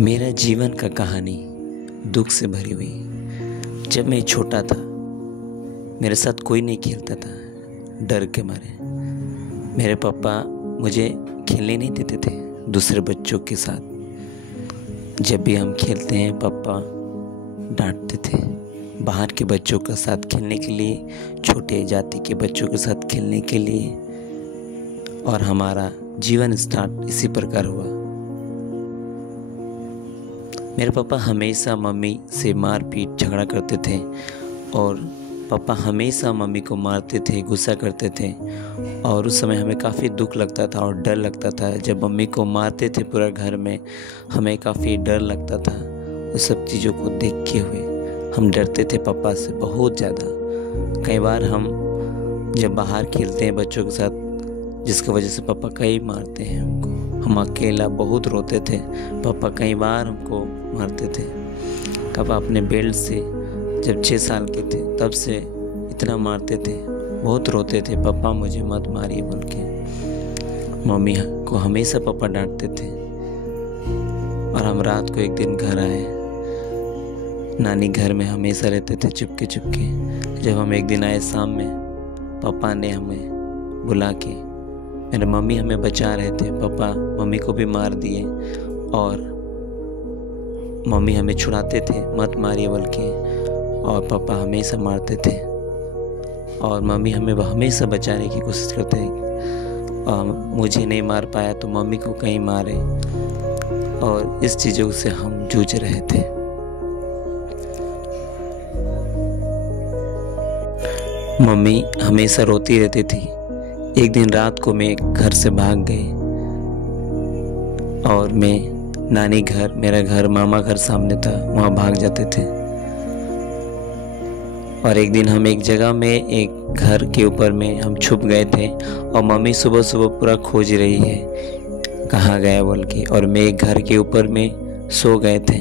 मेरा जीवन का कहानी दुख से भरी हुई। जब मैं छोटा था, मेरे साथ कोई नहीं खेलता था, डर के मारे। मेरे पापा मुझे खेलने नहीं देते थे दूसरे बच्चों के साथ। जब भी हम खेलते हैं, पापा डांटते थे। बाहर के बच्चों के साथ खेलने के लिए, छोटे जाति के बच्चों के साथ खेलने के लिए, और हमारा जीवन स्टार्ट इसी प्रकार हुआ। मेरे पापा हमेशा मम्मी से मारपीट झगड़ा करते थे, और पापा हमेशा मम्मी को मारते थे, गुस्सा करते थे। और उस समय हमें काफ़ी दुख लगता था और डर लगता था। जब मम्मी को मारते थे पूरा घर में, हमें काफ़ी डर लगता था। उस सब चीज़ों को देखते हुए हम डरते थे पापा से बहुत ज़्यादा। कई बार हम जब बाहर खेलते हैं बच्चों के साथ, जिसकी वजह से पापा कई मारते हैं हमको, हम अकेला बहुत रोते थे। पापा कई बार हमको मारते थे। पापा अपने बेल्ट से जब 6 साल के थे तब से इतना मारते थे, बहुत रोते थे, पापा मुझे मत मारिए बोल के। मम्मी को हमेशा पापा डांटते थे। और हम रात को एक दिन घर आए। नानी घर में हमेशा रहते थे चुपके चुपके। जब हम एक दिन आए शाम में, पापा ने हमें बुला के, मेरे मम्मी हमें बचा रहे थे, पापा मम्मी को भी मार दिए। और मम्मी हमें छुड़ाते थे, मत मारिए बोल के, और पापा हमेशा मारते थे। और मम्मी हमें हमेशा बचाने की कोशिश करते हैं। और मुझे नहीं मार पाया तो मम्मी को कहीं मारे। और इस चीज़ों से हम जूझ रहे थे। मम्मी हमेशा रोती रहती थी। एक दिन रात को मैं घर से भाग गई, और मैं नानी घर, मेरा घर मामा घर सामने था, वहाँ भाग जाते थे। और एक दिन हम एक जगह में, एक घर के ऊपर में हम छुप गए थे। और मम्मी सुबह सुबह पूरा खोज रही है कहाँ गया बोल के। और मैं एक घर के ऊपर में सो गए थे।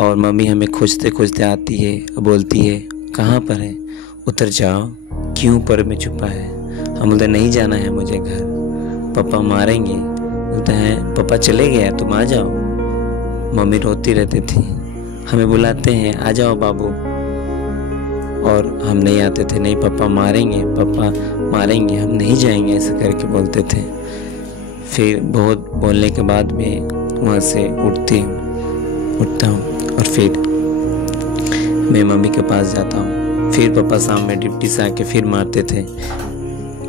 और मम्मी हमें खोजते खोजते आती है, बोलती है कहाँ पर है, उतर जाओ, क्यों ऊपर में छुपा है। हम बोलते नहीं जाना है मुझे घर, पापा मारेंगे। बोलते हैं पापा चले गए, तुम आ जाओ। मम्मी रोती रहती थी। हमें बुलाते हैं आ जाओ बाबू, और हम नहीं आते थे। नहीं पापा मारेंगे, पापा मारेंगे, हम नहीं जाएंगे, ऐसे करके बोलते थे। फिर बहुत बोलने के बाद में वहाँ से उठता हूँ और फिर मैं मम्मी के पास जाता हूँ। फिर पापा शाम में ड्यूटी से आके फिर मारते थे।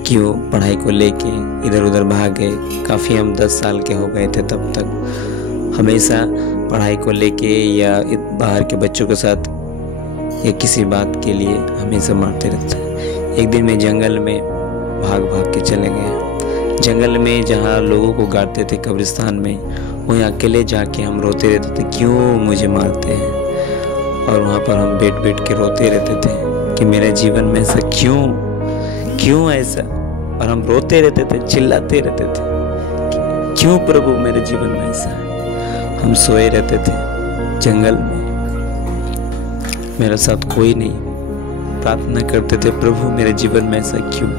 क्यों पढ़ाई को लेके इधर उधर भाग गए। काफ़ी हम 10 साल के हो गए थे तब तक। हमेशा पढ़ाई को लेके या बाहर के बच्चों के साथ या किसी बात के लिए हमेशा मारते रहते। एक दिन मैं जंगल में भाग भाग के चले गए। जंगल में जहाँ लोगों को गाड़ते थे, कब्रिस्तान में, वहीं अकेले जाके हम रोते रहते थे, क्यों मुझे मारते हैं। और वहाँ पर हम बैठ बैठ के रोते रहते थे कि मेरे जीवन में ऐसा क्यों ऐसा। और हम रोते रहते थे, चिल्लाते रहते थे, क्यों प्रभु मेरे जीवन में ऐसा। हम सोए रहते थे जंगल में, मेरे साथ कोई नहीं। प्रार्थना करते थे, प्रभु मेरे जीवन में ऐसा क्यों।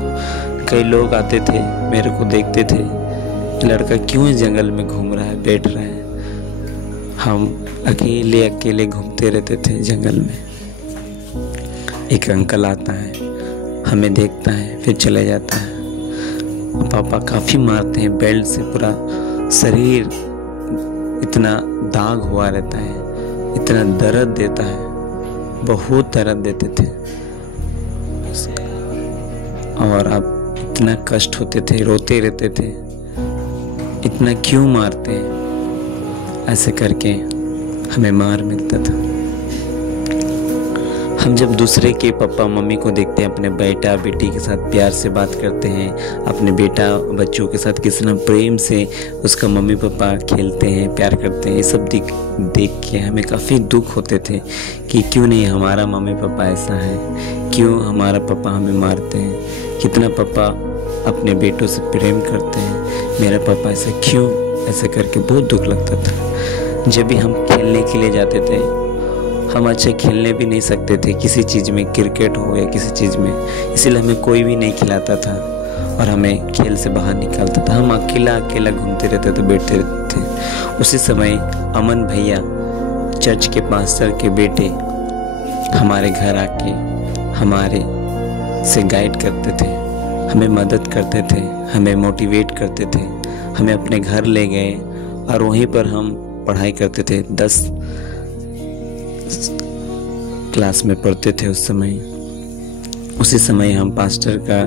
कई लोग आते थे, मेरे को देखते थे, लड़का क्यों इस जंगल में घूम रहा है, बैठ रहा है। हम अकेले अकेले घूमते रहते थे जंगल में। एक अंकल आता है, हमें देखता है, फिर चले जाता है। पापा काफ़ी मारते हैं बेल्ट से, पूरा शरीर इतना दाग हुआ रहता है, इतना दर्द देता है, बहुत दर्द देते थे। और अब इतना कष्ट होते थे, रोते रहते थे, इतना क्यों मारते हैं। ऐसे करके हमें मार मिलता था। हम जब दूसरे के पापा मम्मी को देखते हैं, अपने बेटा बेटी के साथ प्यार से बात करते हैं, अपने बेटा बच्चों के साथ कितना प्रेम से उसका मम्मी पापा खेलते हैं, प्यार करते हैं, ये सब देख के हमें काफ़ी दुख होते थे कि क्यों नहीं हमारा मम्मी पापा ऐसा है, क्यों हमारा पापा हमें मारते हैं, कितना पापा अपने बेटों से प्रेम करते हैं, मेरा पापा ऐसा क्यों, ऐसे करके बहुत दुख लगता था। जब भी हम खेलने के लिए जाते थे, हम अच्छे खेलने भी नहीं सकते थे किसी चीज़ में, क्रिकेट हो या किसी चीज़ में, इसलिए हमें कोई भी नहीं खिलाता था। और हमें खेल से बाहर निकालता था। हम अकेला अकेला घूमते रहते थे, बैठते रहते थे। उसी समय अमन भैया चर्च के पास्टर के बेटे हमारे घर आके हमारे से गाइड करते थे, हमें मदद करते थे, हमें मोटिवेट करते थे, हमें अपने घर ले गए और वहीं पर हम पढ़ाई करते थे। 10 क्लास में पढ़ते थे उस समय। उसी समय हम पास्टर का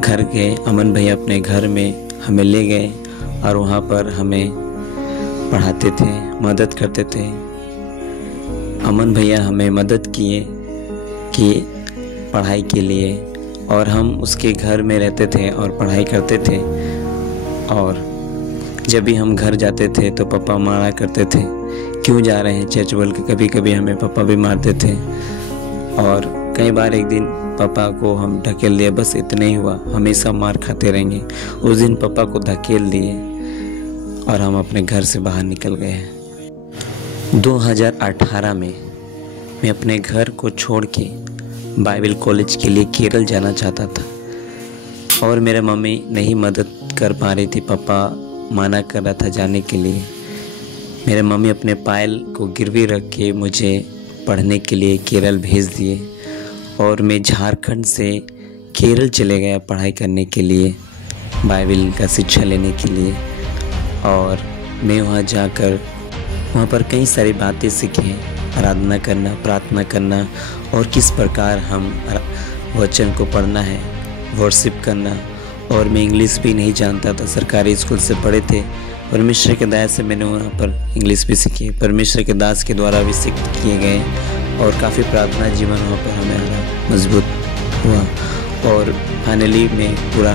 घर गए, अमन भैया अपने घर में हमें ले गए और वहाँ पर हमें पढ़ाते थे, मदद करते थे। अमन भैया हमें मदद किए कि पढ़ाई के लिए, और हम उसके घर में रहते थे और पढ़ाई करते थे। और जब भी हम घर जाते थे तो पापा मारा करते थे, क्यों जा रहे हैं चर्च बोल के। कभी कभी हमें पापा भी मारते थे। और कई बार एक दिन पापा को हम धकेल दिए, बस इतना ही हुआ, हमेशा मार खाते रहेंगे। उस दिन पापा को धकेल दिए और हम अपने घर से बाहर निकल गए। 2018 में मैं अपने घर को छोड़ के बाइबल कॉलेज के लिए केरल जाना चाहता था और मेरे मम्मी नहीं मदद कर पा रही थी। पापा मना कर रहा था जाने के लिए। मेरे मम्मी अपने पायल को गिरवी रख के मुझे पढ़ने के लिए केरल भेज दिए और मैं झारखंड से केरल चले गया पढ़ाई करने के लिए, बाइबल का शिक्षा लेने के लिए। और मैं वहाँ जाकर वहाँ पर कई सारी बातें सीखी, आराधना करना, प्रार्थना करना और किस प्रकार हम वचन को पढ़ना है, वर्शिप करना। और मैं इंग्लिश भी नहीं जानता था, सरकारी स्कूल से पढ़े थे। परमेश्वर के दया से मैंने वहाँ पर इंग्लिश भी सीखी, परमेश्वर के दास के द्वारा भी सीख किए गए और काफ़ी प्रार्थना जीवन वहाँ पर हमारा मजबूत हुआ। और फाइनली मैं पूरा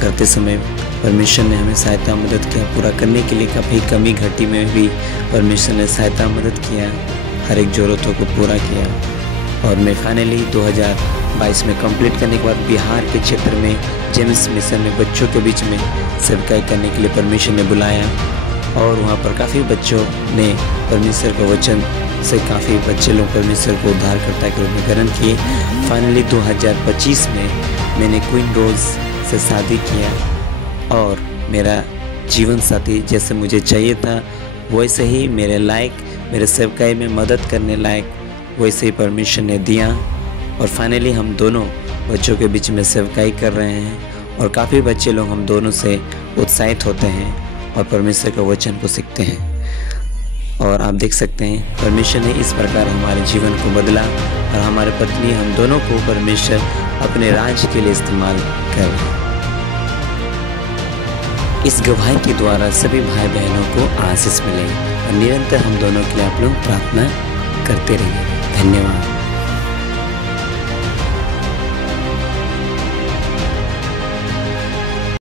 करते समय परमेश्वर ने हमें सहायता मदद किया। पूरा करने के लिए काफ़ी कमी घटी में भी परमेश्वर ने सहायता मदद किया, हर एक ज़रूरतों को पूरा किया। और मैं फाइनली 2022 में कंप्लीट करने के बाद बिहार के क्षेत्र में जेम्स मिशन में बच्चों के बीच में सेवकाई करने के लिए परमेश्वर ने बुलाया और वहाँ पर काफ़ी बच्चों ने परमेश्वर के वचन से काफ़ी बच्चे लोग परमेश्वर को उद्धारकर्ता के रूप में ग्रहण किए। फाइनली 2025 में मैंने क्वीन रोज से शादी किया और मेरा जीवन साथी जैसे मुझे चाहिए था वैसे ही मेरे लायक, मेरे सेवकाई में मदद करने लायक वैसे ही परमेश्वर ने दिया। और फाइनली हम दोनों बच्चों के बीच में सेवकाई कर रहे हैं और काफ़ी बच्चे लोग हम दोनों से उत्साहित होते हैं और परमेश्वर के वचन को सीखते हैं। और आप देख सकते हैं परमेश्वर ने इस प्रकार हमारे जीवन को बदला और हमारे पत्नी हम दोनों को परमेश्वर अपने राज्य के लिए इस्तेमाल कर रहे हैं। इस गवाही के द्वारा सभी भाई बहनों को आशीष मिले और निरंतर हम दोनों के लिए आप लोग प्रार्थना करते रहिए। धन्यवाद।